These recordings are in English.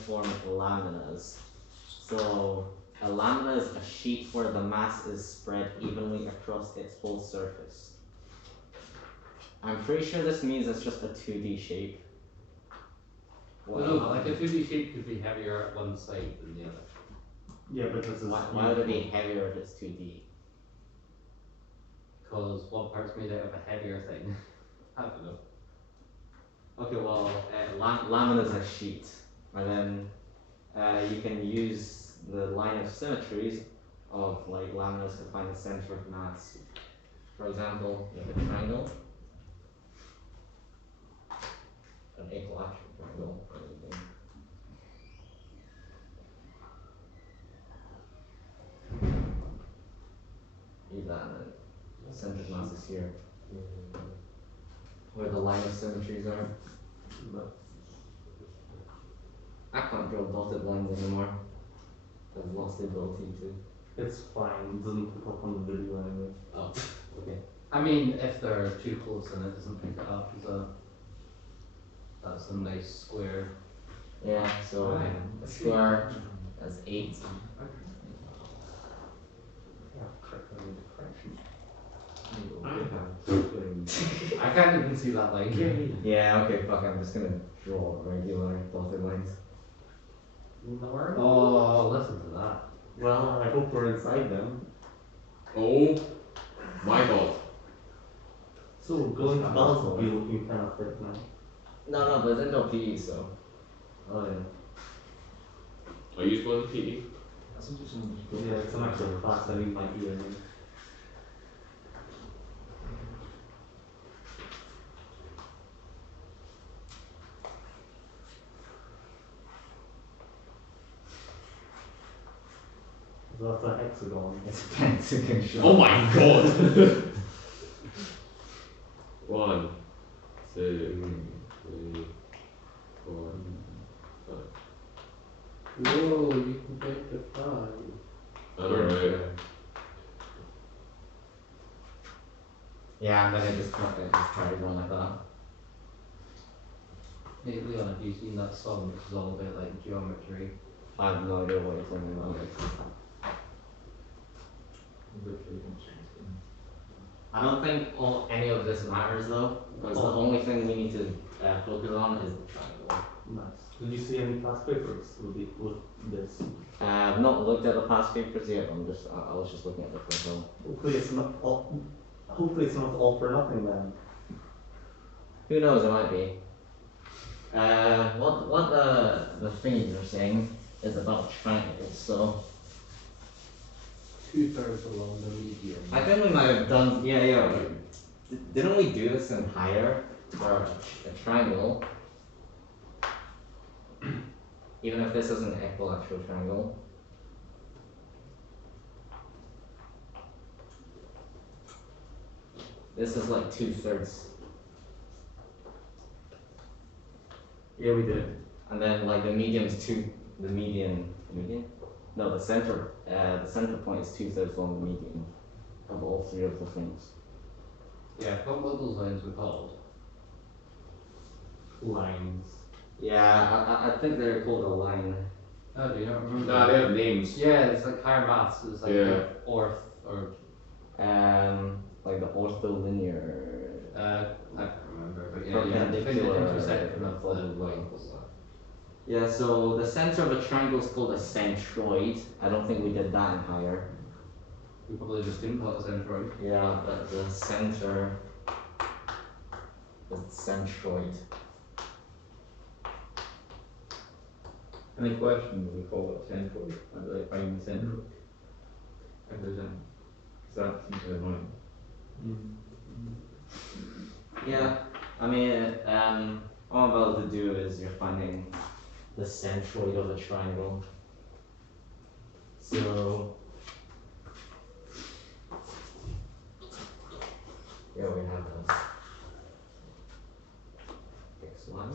uniform laminas. So a lamina is a sheet where the mass is spread evenly across its whole surface. I'm pretty sure this means it's just a 2D shape. Well, no, like a 2D shape could be heavier at one side than the other. Yeah, but this is why would it be heavier if it's 2D? Because one part's made out of a heavier thing. I don't know. Okay, well, lamina is a sheet, and then you can use the line of symmetries of like laminas to find the center of mass. For example, you have a triangle, an equilateral triangle. Use that, and then the center of mass is here, where the line of symmetries are. I can't draw dotted lines anymore. I've lost the ability to. It's fine, it doesn't pick up on the video anyway. Oh, okay. I mean, if they're too close, then it doesn't pick it up. So that's a nice square. Yeah, so a square has 8. I can't even see that line. Yeah, okay, fuck, I'm just gonna draw regular dotted lines. Oh, listen to that. Well, I hope we're inside them. Oh my god. So, going to balance will be looking kind of thick now. No, but there's no PE, so. Oh, yeah. Are you going to PE? Yeah, it's an actual class that we might be in. So that's a hexagon. It's a pentagon shot. Oh my god! 1, 2, 3, 4, 5. Whoa, you can get the 5. I know, right? Yeah, and then it just carries on like that. Hey Leon, have you seen that song which is all about like geometry? I have no idea what you're talking about. I don't think any of this matters though, because the only thing we need to focus on is the triangle. Nice. Did you see any past papers with this? I've not looked at the past papers yet. I was just looking at the Firhill. Hopefully it's not all. Hopefully it's not all for nothing then. Who knows? It might be. What the thingies are saying is about triangles. So 2/3 along the median. I think we might have done. Yeah. Didn't we do this in higher for a triangle? Even if this isn't an equilateral triangle. This is like 2/3. Yeah, we did. And then like the median's the median? No, the center point is 2/3 along the median of all 3 of the things. Yeah, what were those lines were called? Lines. Yeah, I think they're called a line. Oh, do you not remember? Nah, they have names. Yeah, it's like higher maths. It's like Yeah. orth or Like the ortholinear. I can't remember, but yeah, Perpendicular, the intersection of the probably. lines. Yeah, so the center of a triangle is called a centroid. I don't think we did that in higher. We probably just didn't call it a centroid. Yeah, but the center is centroid. Any questions we call it centroid? How do they find the centroid? If there's any. Because that seems to annoying. Yeah, I mean, all I'm about to do is you're finding the centroid of a triangle. So, here we have this x1,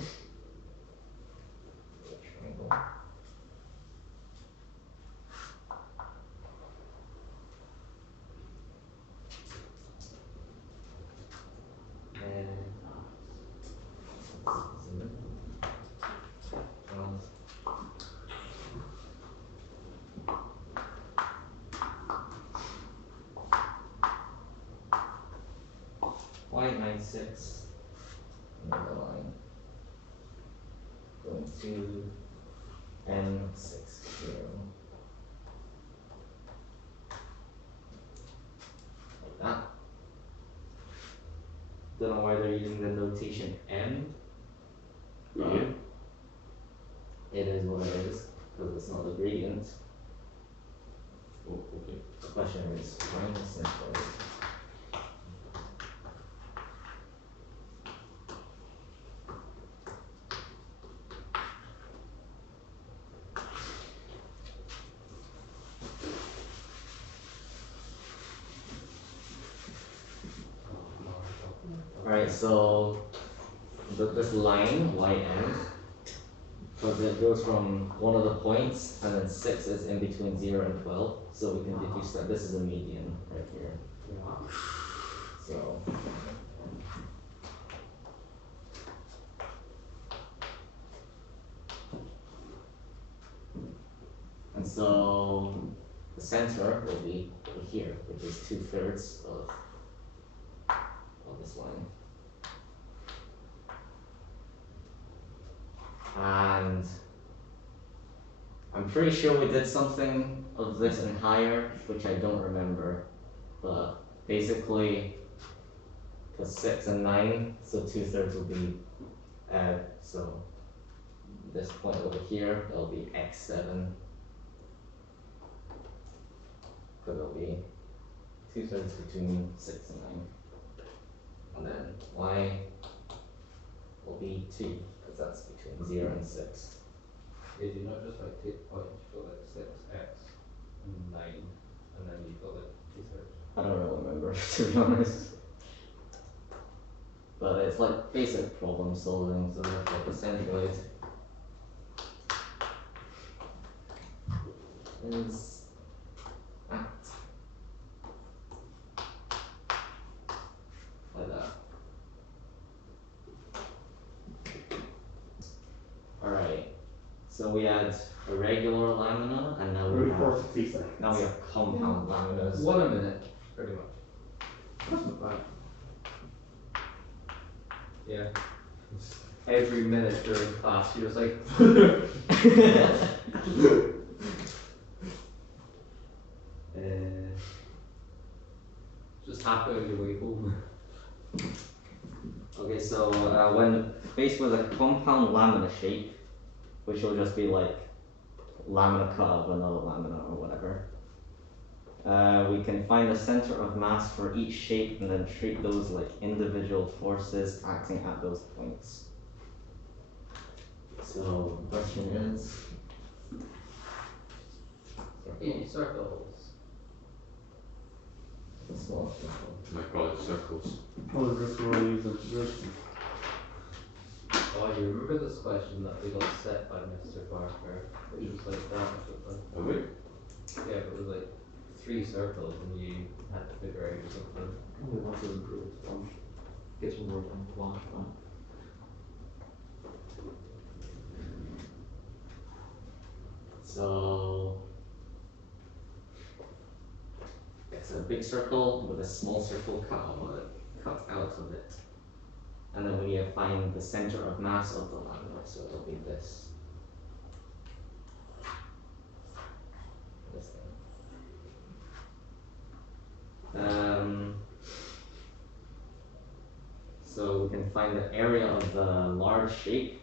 the triangle. And 6, another line going to N60. Like that. Don't know why they're using the notation N. Yeah. It is what it is, because it's not a gradient. Oh, okay. The question is, find the center. Alright, so this line, yn, because it goes from one of the points, and then 6 is in between 0 and 12, so we can deduce that this is a median right here. So, and so the center will be over here, which is 2/3 of this line. And I'm pretty sure we did something of this in higher, which I don't remember, but basically, because 6 and 9, so 2/3 will be, so this point over here, it'll be x7, because it'll be 2/3 between 6 and 9, and then y will be 2, because that's between 0 and 6. Yeah, do you not just like take points, you go like 6x and 9, and then you go like 2/3? I don't really remember, to be honest. But it's like basic problem solving, so therefore the centroid is at like that. Alright, so we had a regular lamina, and now we have 60 seconds. now we have compound laminas. 1 a minute, pretty much. That's not bad. Yeah. Every minute during class, you're just like, just half out of your way home. Okay, so when faced with a compound lamina shape, which will just be like lamina cut of another lamina or whatever, we can find the center of mass for each shape and then treat those like individual forces acting at those points. So the question is, Circles. small circle. My God, circles. Oh, that's what I use in position. Oh, you remember this question that we got set by Mr. Barker? Which was like that or something? Oh, wait. Yeah, but it was like 3 circles and you had to figure out something. Probably want to improve it from get some work on flashback. So it's a big circle with a small circle cut out of it. And then we need to find the center of mass of the lamina, so it'll be this. This thing. So we can find the area of the large shape,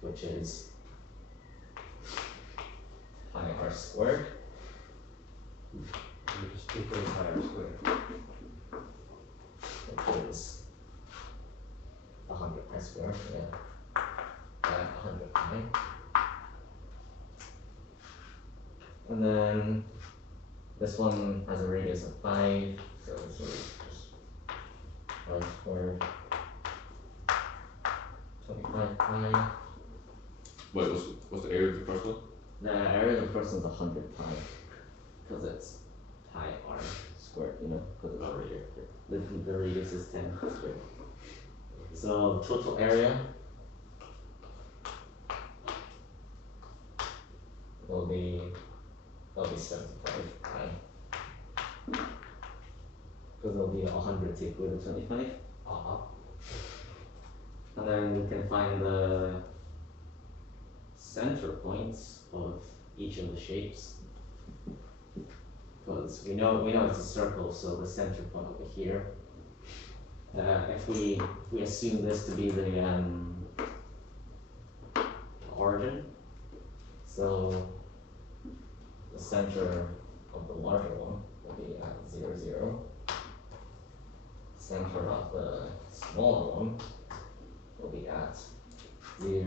which is pi r squared. You just take those higher square. Which is 100 pi squared, yeah. 100 pi. And then this one has a radius of 5, so this is just 5 squared. 25 pi. Wait, what's the area of the first one? The area of the first one's 100 pi, because it's pi r squared, you know, because Oh, right here. the radius is 10 squared. So total area will be 75 pi, because it'll be 100 take away the 25. Uh-huh. And then we can find the center points of each of the shapes. Because we know it's a circle, so the center point will be here. If we assume this to be the origin, so the center of the larger one will be at 0, 0. Center of the smaller one will be at 0.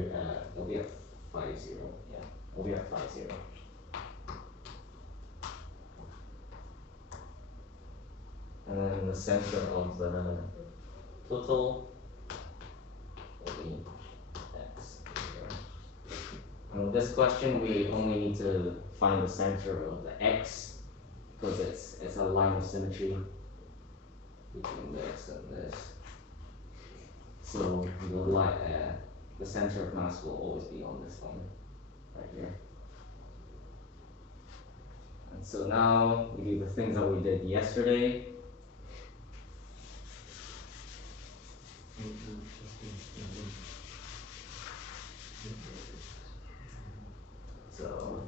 It'll be at 5, 0. Yeah, it'll be at 5, 0. And then the center of the total will be x. And with this question, we only need to find the center of the x because it's a line of symmetry between this and this. So the center of mass will always be on this line right here. And so now we do the things that we did yesterday. So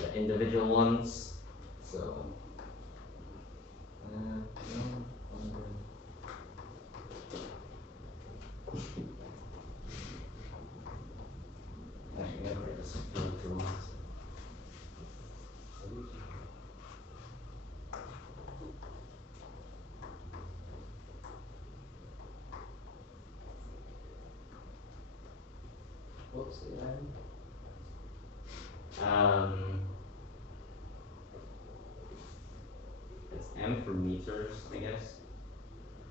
the individual ones. So actually, I'm gonna just go through ones. What's the end? It's M for meters, I guess.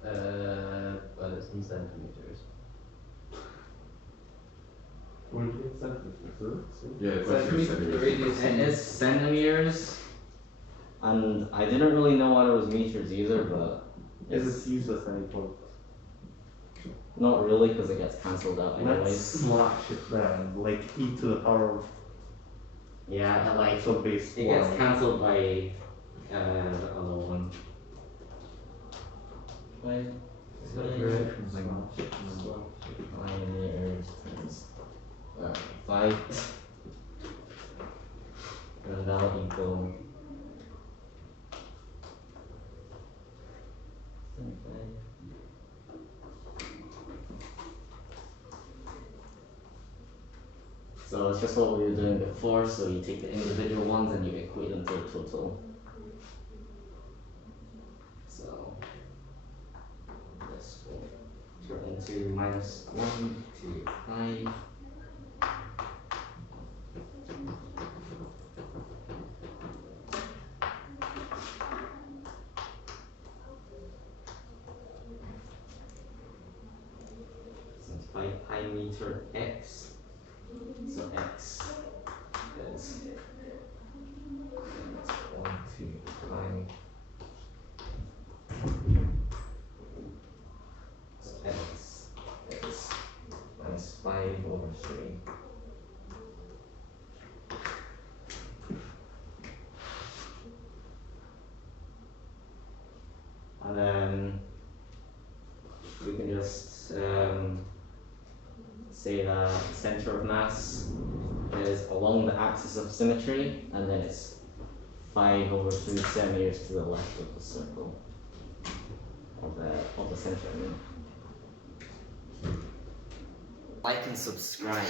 But it's in centimeters. We're doing centimeters. Yeah, the question is The centimeters. radius It is centimeters, and I didn't really know what it was meters either, but Is it used as any point? not really because it gets cancelled out Let's anyways. slash it then, like e to the power of, Yeah, like so base it gets 1. cancelled by the other one. Wait, So directions like linears times 5, and that'll equal 75. So it's just what we were doing before, so you take the individual ones and you equate them to a total. So this will turn into minus 1 to 5. Since pi meter x, so x is 1 to 5. So x is minus 5/3. And then we can just say that the center of mass is along the axis of symmetry, and then it's 5/3 centimeters to the left of the circle of the center. I mean. Like and subscribe.